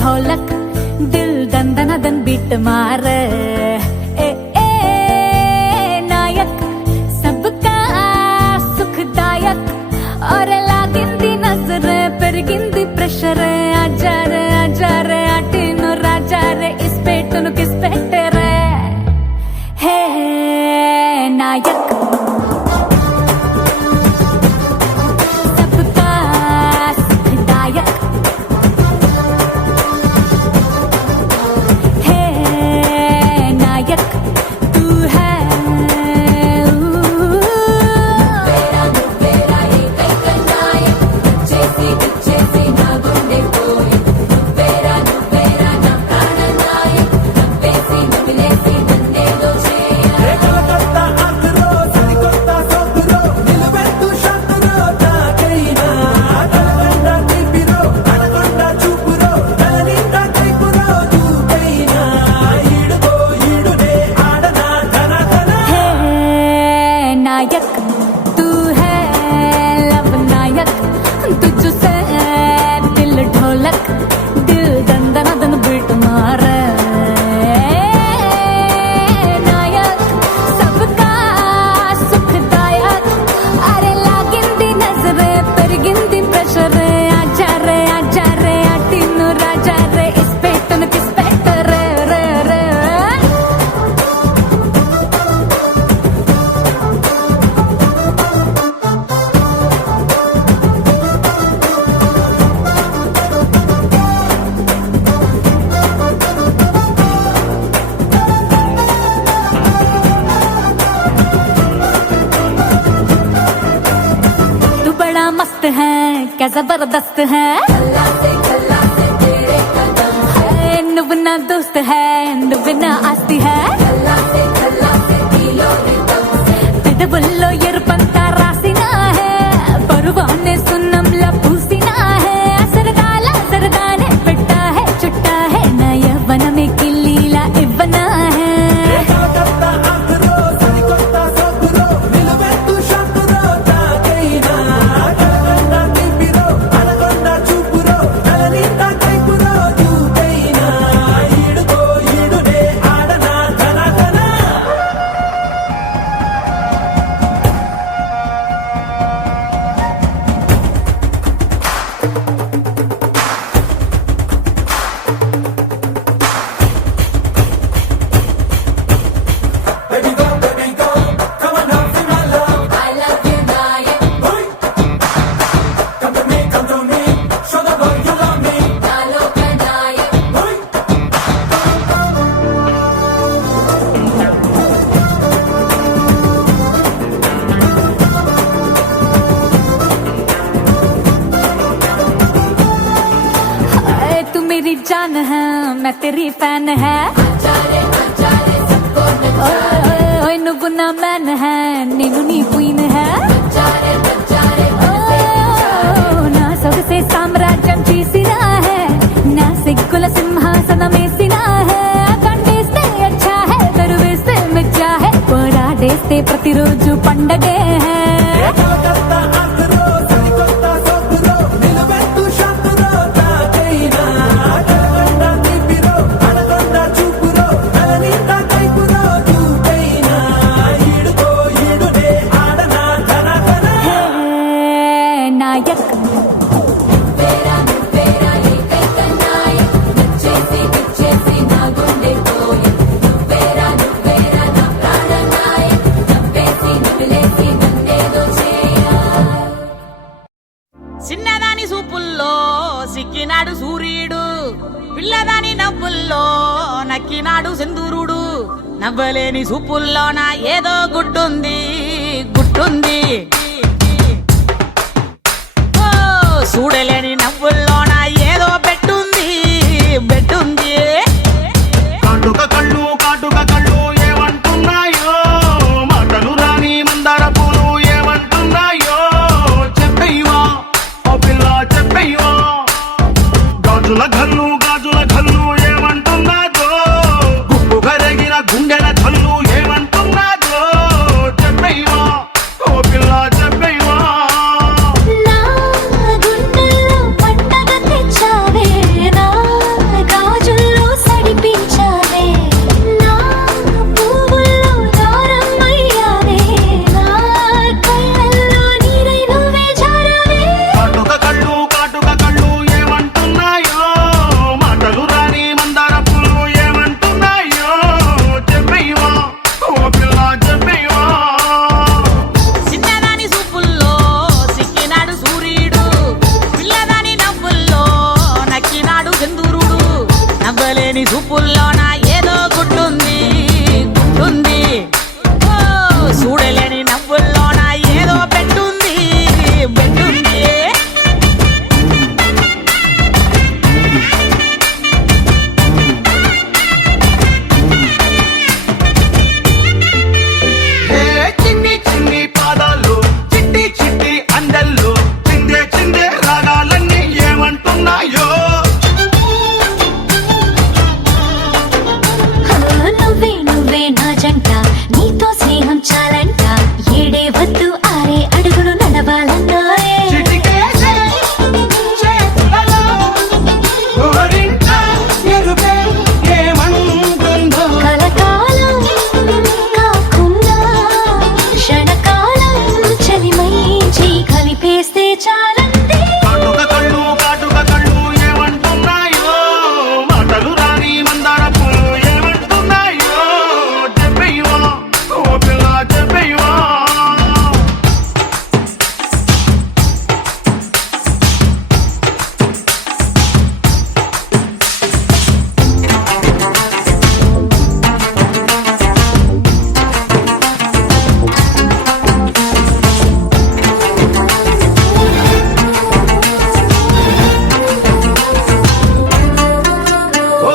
ढोलक दिल दंदन दन बीट मारे नायक सबका सुखदायक और लागिंदी नजर पेरिगिंदी प्रेशर आजा रे आटिनो राजा रे इस पेटनु किस पेटे रे हे नायक तू है लब नायक तुझसे दिल ढोलक दिल दंदन दन बीट मारे नायक सबका सुखदायक अरे लागिंदी नजरे पेरिगिंदी प्रेशर आजा रे आटिनो राजा रे इस पेटन किस पेट रे रे रे मस्त है क्या जबरदस्त है नुबना दोस्त है नुबना आस्ती है पिदबुल्लो ఎరుపంతా రాసినా है పరువానే సున్నంలా పూసినా है సరదానే పెట్టా है చుట్టా है నా యవ్వనమే కిల్లీలా ఇవ్వనా है मेरी जान है मैं तेरी फैन है ओए नुबुना मैन है नीनू नी क्वीन है ना सొగసే సామ్రాజ్యం చేసినా है ना సిగ్గుల సింహాసనం వేసినా है కండిస్తే अच्छा है దరువేస్తే మెచ్చా है పోరాడేస్తే ప్రతిరోజు పండగే है చిన్నదాని సూపుల్లో సిక్కినాడు సూర్యుడు పిల్లదాని నవ్వుల్లో నక్కినాడు సింధూరుడు నవ్వలేని సూపుల్లోన ఏదో గుట్టుంది చూడలేని నవ్వుల్లోన ఏదో బెట్టుంది కాటుక కళ్ళు ఏమంటున్నాయో మాటలు రాని మందార పూలు ఏమంటున్నాయో చెప్పయ్యా ఓ పిల్ల చెప్పయ్యా గాజుల ఘల్లు ఏమంటున్నాదో గుప్పు కరిగిన గుండెల కళ్ళు ఏమంటున్నాదో చెప్పయ్యా ఓ పిల్ల చెప్పయ్యా నా గుండెల్లో పండగ తెచ్చావే నా నువ్వే నువ్వే నా జంట నీతో స్నేహం చాలంట ఏడే వద్దు ఆరే అడుగులు నడవాలన్నాయే చిటికేసే చేతులలో గోరింట ఎరుపే ఏమంటుందో కలకాలం కాకున్నా క్షణకాలం చలిమై చేయి కలిపేస్తే చాలంతే కాటుక కళ్ళు ఏమంటున్నాయో మాటలు రాని మందార పూలు ఏమంటున్నాయో చెప్పేవా ఓ పిల్ల చెప్పేవా ఓ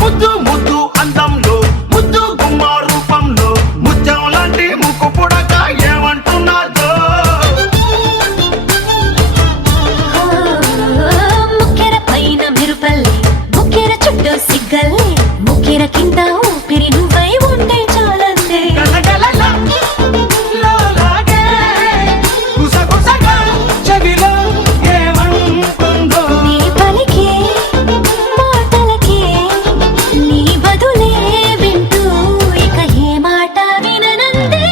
ముద్దు ముద్దు అందంలో ముద్దు గుమ్మ రూపంలో ముత్యం లాంటి ముక్కు పుడక ఏమంటున్నాదో ముక్కెర పైన మెరుపల్లే ముక్కెర చుట్టూ సిగ్గల్లే ముక్కెర కింద ఊపిరి నువ్వై ఉంటే చాలంతే గలగలలా లోలాగే గుసగుసగా చెవిలో ఏమంటుందో నీ పలికే మాటలకే నీ బదులే వింటూ ఇక ఏ మాట విననందే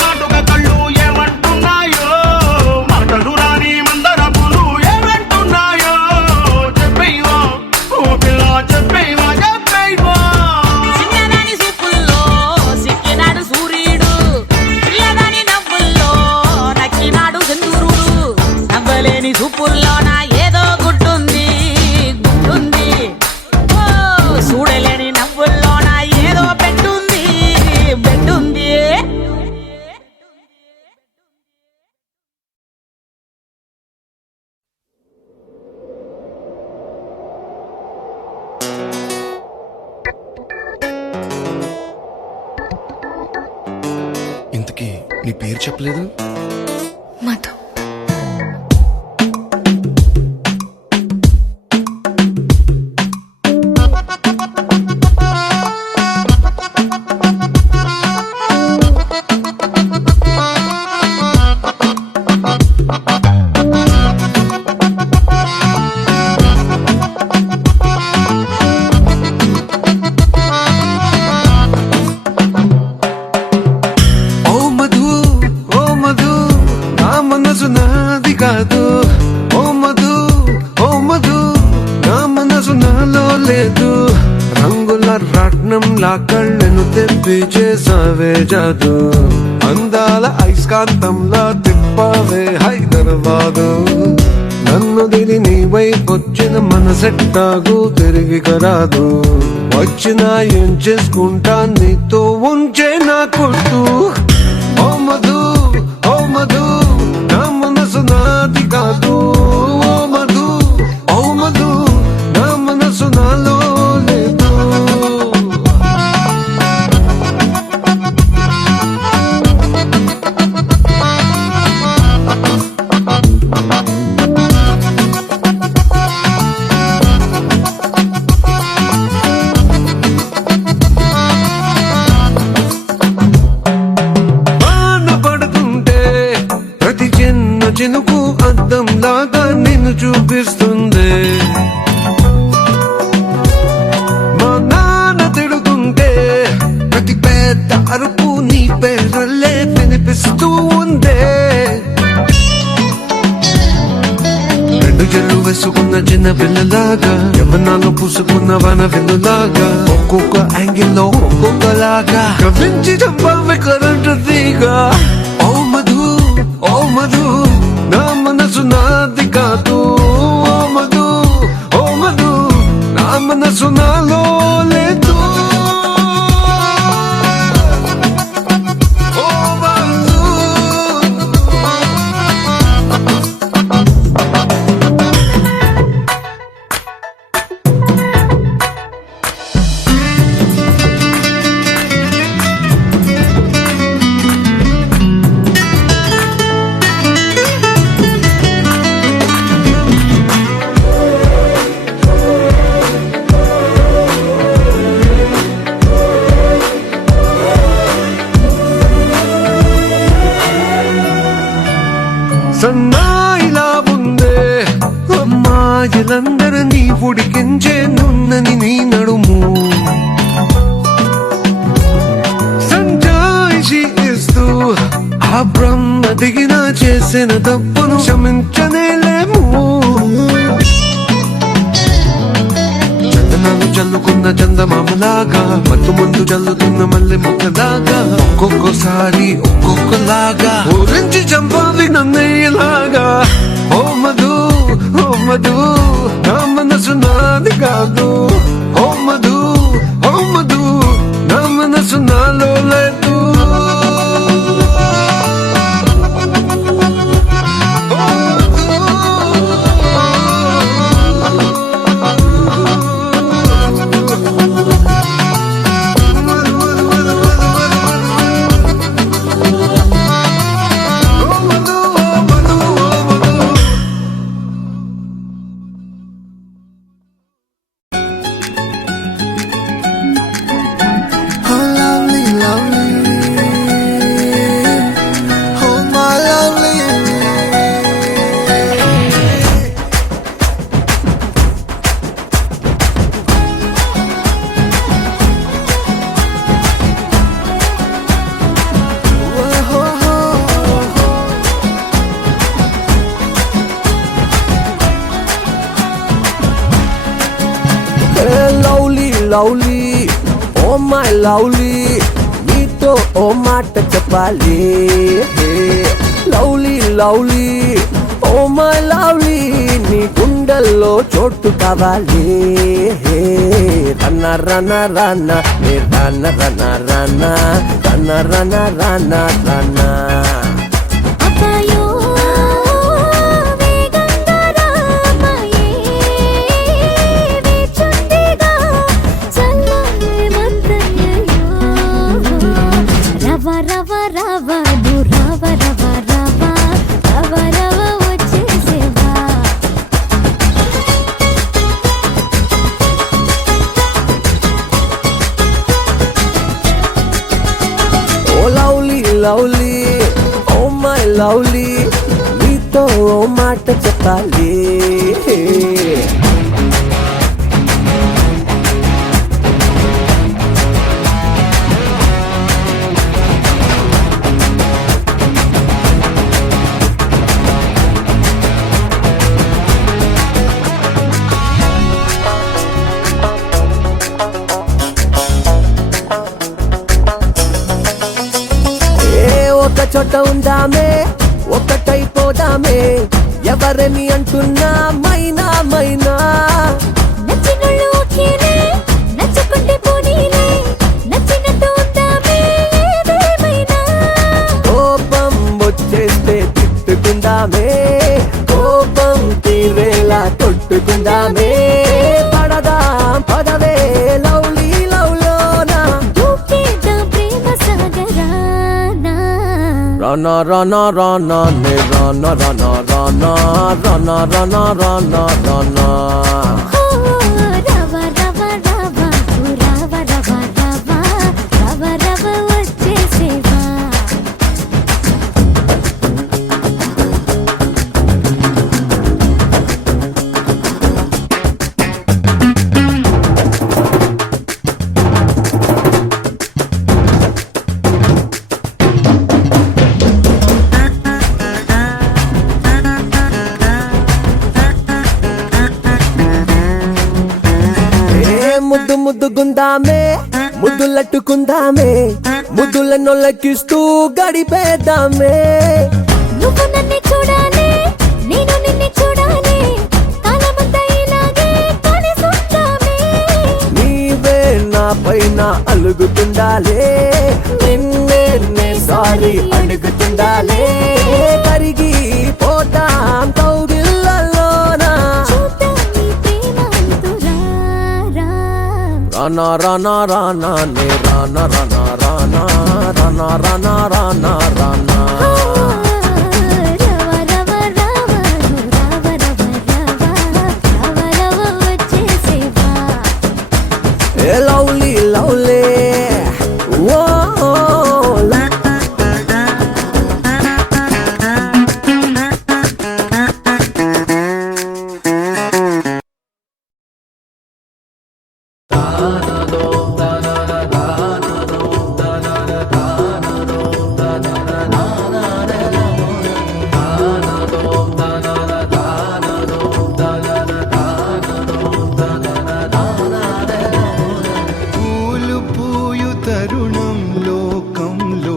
కాటుక కళ్ళు ఏమంటున్నాయో మాటలు రాని మందర పూలు ఏమంటున్నాయో చెప్పేవా ఓ పిల్ల చెప్పేవా చెప్పేవా చిన్నదాని సూపుల్లో సిక్కినాడు సూర్యుడు పిల్లదాని నవ్వుల్లో నక్కినాడు చంద్రుడు నవ్వలేని సూపుల్లోన ఏదో గుడ్డుంది గుడ్డుంది ఓ చూడలేని నవ్వుల్లోన ఏదో పెట్టుంది బెడ్డుంది ఇంతకీ నీ పేరు చెప్పలేదు మధు ఓ మధు నా మనసు నాది కాదు ఓ మధు నా మనసు నాలో లేదు రంగుల రాట్నంలా కళ్ళను తెప్పి చేసావే జాదు అందాల ఐస్కాంతంలా తిప్పావే హైదరాబాదు నన్ను దిలి నీ వైపొచ్చిన మనసెట్టాగు తిరిగి కరాదు వచ్చినా ఏం చేసుకుంటా నీతో ఉంచే నా కొట్టు ఓ మధు నా మనసు నాది కాదు ఓ మధు నా మనసు నాలో లేదు వాన పడుతుంటే ప్రతి చిన్న చినుకు అద్దంలాగా నిన్ను చూపిస్తుంది మా నాన్న తిడుతుంటే ప్రతి పెద్ద అరుపు నీ పేరల్లే వినిపిస్తూ ఉందే రెండు చెల్లు వేసుకున్న చిన్న పిల్లలాగా యమనాలు పూసుకున్న వన వెన్నులాగా ఒక్కొక్క యాంగిల్లో ఒక్కొక్కలాగా కవించి చంపావి కరెంటు తీగా ఓ మధు నా మనసు నాది కాదు ఓ మధు నా మనసు నాలో లేదు ఓ మధు అమ్మాయిలందరినీ ఉడికించే నున్నని నీ నడుము సంజాయిషి ఇస్తూ ఆ బ్రహ్మ దిగిన చేసిన తప్పును క్షమించనేలేము చందనాలు చల్లుకున్న చందమామలాగా మత్తు ముందు చల్లుతున్న మల్లె ముక్కలాగా ఒక్కొక్కసారి ఒక్కొక్కలాగా ఊరించి చంపాలి నన్నయ్యలాగా ఓ మధు నా మనసు నాది కాదు ఓ మధు నా మనసు నాలో లేదు Oh, lovely, lovely. Oh, my lovely. Lovely lovely oh my lovely నీతో ఓ మాట చెప్పాలి lovely lovely oh my lovely నీ గుండెల్లో చోటు కావాలి రన్న రన్న రన్న నీ రన్న రన్న రన్న రన్న రన్న రన్న రన్న అపాయో వేగంగా రామాయే వేచుండిగా చల్లని మత్తయ్యో రవ రవ రవ ను రవ రవ రవ రవ రవ వచ్చేసేవా oh lovely lovely oh my lovely నీతో ఓ మాట చెప్పాలి ఒక చోట ఉందామే ఒకటైపోదామే ఎవరని అంటున్నా మైనా మైనా నచ్చినోళ్ళు ఓకేలే నచ్చకుంటే పోనీలే నచ్చినట్టు ఉందామే ఏదేమైనా కోపం వచ్చేస్తే తిట్టుకుందామే కోపం తీరేలా కొట్టుకుందామే పడదాం పదవే లవ్లీ లవ్లోనా దూకేద్దాం ప్రేమ సాగరానా రన రన రన నే రన రన రన రన రన రన రన ఓ రవ రవ రవ ఓ రవ రవ రవ రవ రవ వచ్చేసేవా ముద్దు ముద్దుగుందామే ముద్దులట్టుకుందామే ముద్దుల నొల్లకిస్తూ గడిపేద్దామే నువ్వు నన్ను చూడాలి నేను నిన్ను చూడాలి కాలమంతా ఇలాగే కలిసి ఉందామే నీవే నా పైన అలుగుతుండాలే నిన్నే సారీ అడుగుతుండాలే కరిగి పోతాం కౌగిళ్ళలోనా చూద్దాం ఈ ప్రేమ అంతురారా రన రన రన నే రన రన రన రన రన రన రన రవ రవ రవ రవ రవ రవ రవ రవ వచ్చేసేవా లవ్లీ లవ్లీ ఓ తరుణం లోకంలో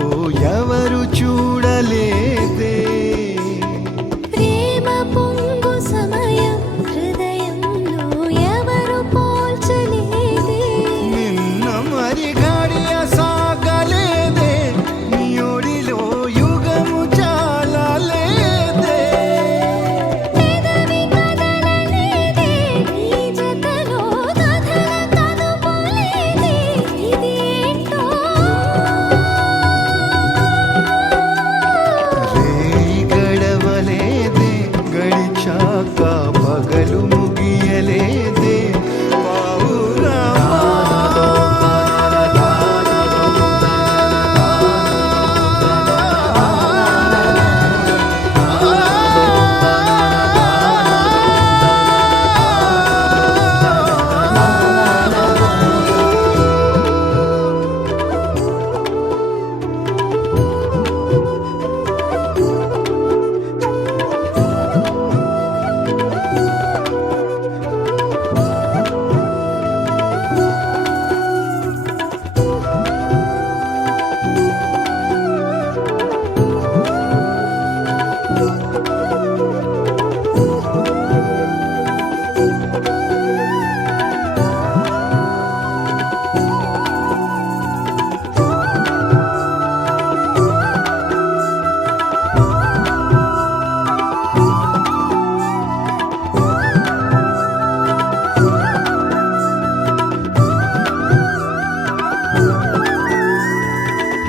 ఎవరు చూడలేదే ప్రేమ పొంగు సమయం హృదయంలో ఎవరు పోల్చలేదే నిన్న మరి గడియ సాగలేదే నీ ఒడిలో యుగము చాలా లేదే పెదవి కదలలేదే నీ జతలో కథల కదుపులేదే ఇదేంటో రేయి గడవలేదే గడిచాక పగలు ముగియలేదే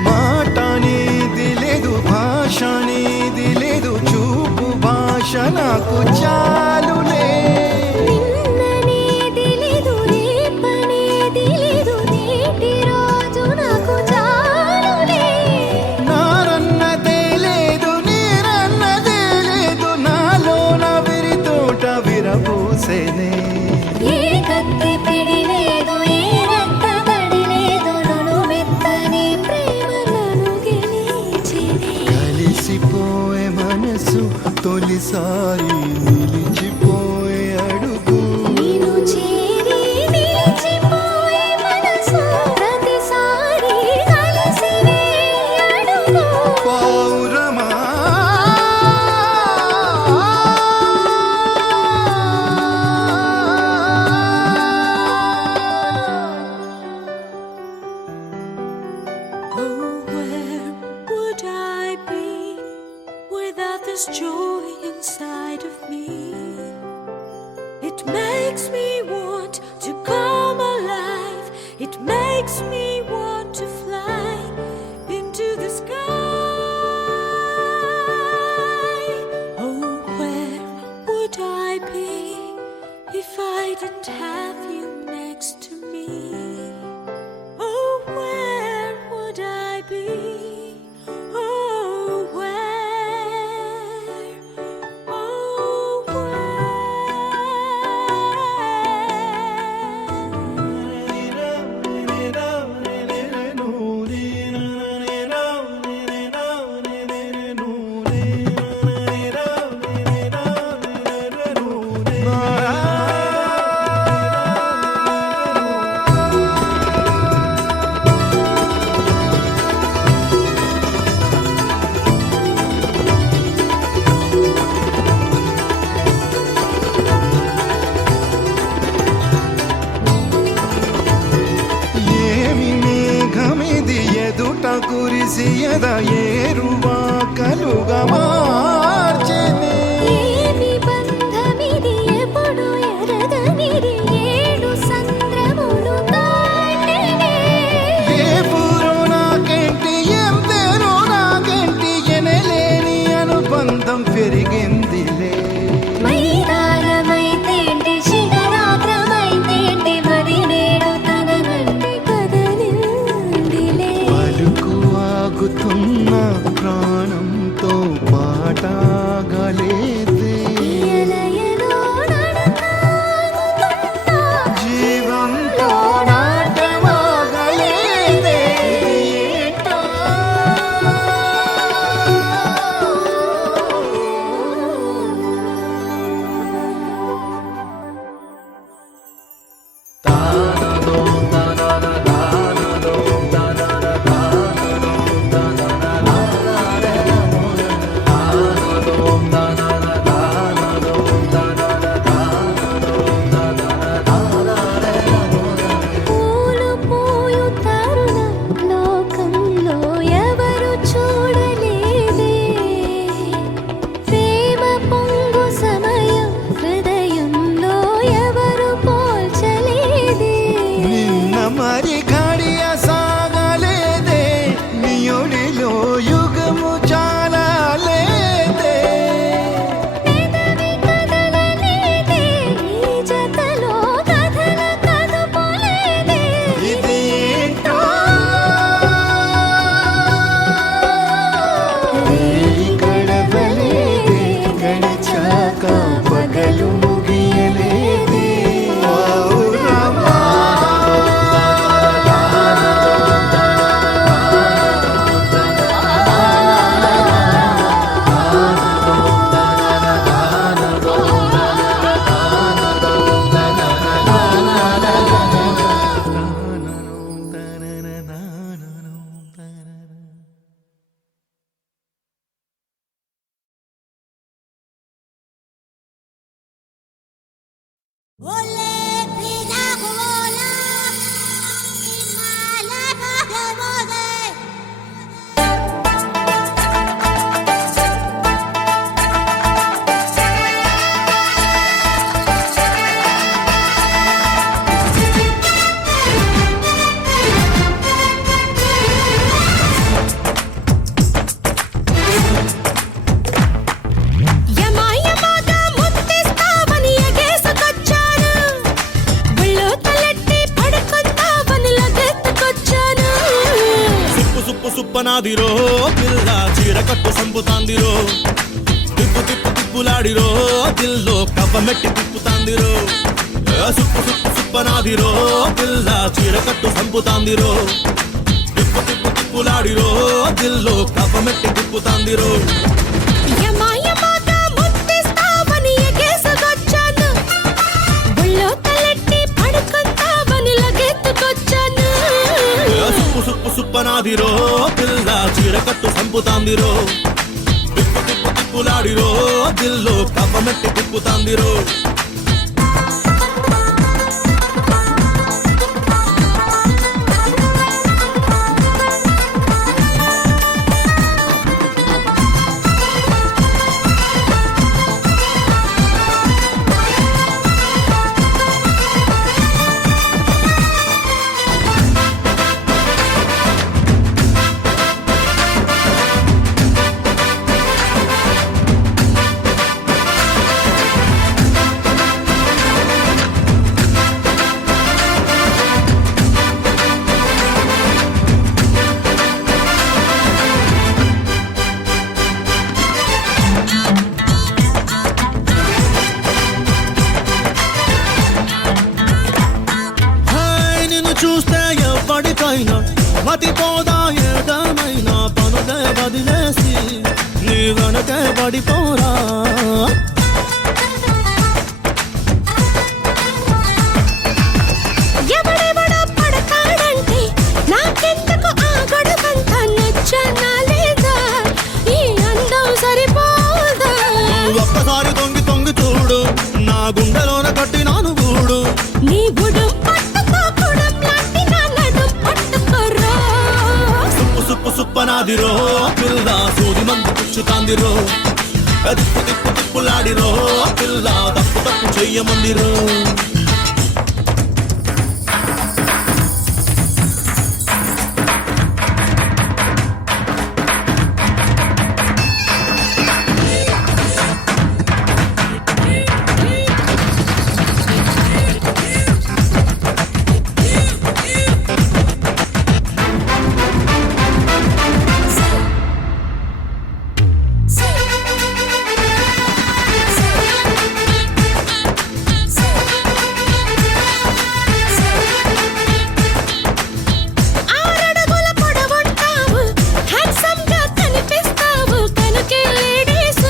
మాట అనేది లేదు భాష అనేది లేదు చూపు భాష నాకు చాలులే నిన్ననేది లేదు రేపనేది లేదు నేటి రోజు నాకు చాలులే నారన్నదే లేదు నీరన్నదే లేదు నాలోన విరి తోట విరబూసేనే ఏ కత్తి పిడి లేదు ఏ రక్త తడి లేదు నన్ను మెత్తని ప్రేమ నన్ను గెలిచినే కలిసిపోయే మనసు తొలిసారి నిలిచిపోయే అడుగు నేను చేరి నిలిచిపోయే మనసు ప్రతిసారి కలిసివే అడుగు పౌరమా Oh, where would I be without this joy inside of me? It makes me want to come alive. It makes me want to fly into the sky. Oh, where would I be if I didn't have you next to me? Oh, where would I be? Oh, where? Oh, ఏమి మేఘమిది ఎదుట కురిసి ఎద ఏరువా కలుగా మార్చెనే ఏమి బంధమిది ఎప్పుడు ఎరగనిది ఏడు సంద్రములు దాటెనే ఏ పూరో నాకేంటి ఏం పేరో నాకేంటి ఎనలేని అనుబంధం పెరిగిందిలే మైదానమైతేంటి శిఖరాగ్రమైతేంటి మరి నేడు తన నుండి కదలిందిలే పలుకు ఆగుతున్న ప్రాణంతో పాట సుప్పనాదిరో పిల్ల చీర కట్టు సంపుతాందిరో తిప్పు తిప్పు తిప్పులాడిరో దిల్లో కవ్వమెట్టి తిప్పుతాందిరో సుప్పనాదిరో పిల్ల చీర కట్టు సంపుతాందిరో తిప్పు తిప్పు తిప్పులాడిరో దిల్లో కవ్వమెట్టి తిప్పుతాందిరో యమాయమాగా ముద్దిస్తావని ఎగేసుకొచ్చాను ఒళ్ళో తలెట్టి పడుకుంటావని లగెత్తుకొచ్చాను సుప్పనాదిరో పిల్ల చీర కట్టు సంపుతాందిరో తిప్పు తిప్పు తిప్పులాడిరో దిల్లో కవ్వమెట్టి తిప్పుతాందిరో చూస్తే ఎవడికైనా మతిపోదా ఏదమైనా పనులే వదిలేసి నీ వెనకే పడిపోరా ఎవడెవడో పడతాడంటే నాకెందుకు ఆ గొడవంతా నచ్చనా లేదా ఈ అందం సరిపోదా ఒక్కసారి తొంగి తొంగి చూడు నా గుండెలోన కట్టినాను గూడు నీ గుడం పట్టుకోకుడం లాంటి నా నడుం పట్టుకోరా సుప్పనాదిరో పిల్ల సూది మందు పుచ్చుతాందిరో తిప్పు తిప్పు తిప్పులాడిరో పిల్ల తప్పు తప్పు చెయ్యమందిరో ఆరడుగుల పొడవుంటావు హ్యాండ్సమ్ గా కనిపిస్తావు కనుకే లేడీస్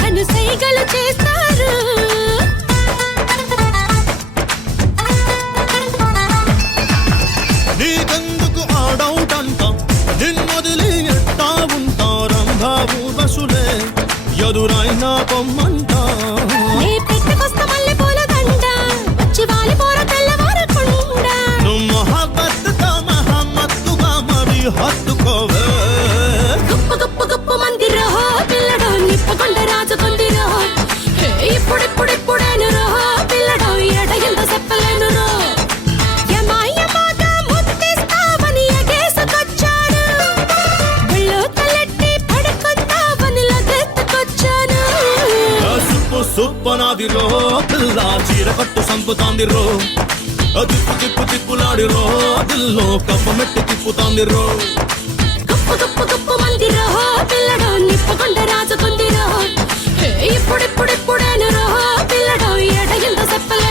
కను సైగలు చేస్తారు నీకెందుకు ఆడౌటంట నిన్నొదిలి ఎట్టా ఉంటారంభావు బసులే ఎదురైనా పొమ్మంట నీ పెట్టుకొస్త మల్లె పూల దండ వచ్చి వాలి పోర తెల్లవారకుండా నువ్వు మహాబత్తుగా మహమ్మత్తుగా మరి హత్తుకోవే గొప్ప గొప్ప గొప్ప మంది రహో పిల్లడో నిప్పకొండ రాజుకుంది రహో ఇప్పుడిప్పుడిప్పుడేను రహో పిల్లడో ఎడ ఎంత చెప్పలేను రో యమాయమాగా ముద్దిస్తావని ఎగేసుకొచ్చాను ఒళ్ళో తలెట్టి పడుకుంటావని లగెత్తుకొచ్చాను సుప్పనాదిరో పిల్ల చీర కట్టు సంపుతాందిరో తిప్పు తిప్పు తిప్పులాడిరో దిల్లో కవ్వమెట్టి తిప్పుతాందిరో గొప్ప గొప్ప గొప్ప మంది రహో పిల్లడో నిప్పకొండ రాజుకుంది రహో ఇప్పుడిప్పుడిప్పుడేను రహో పిల్లడో ఎడ ఎంత చెప్పలేను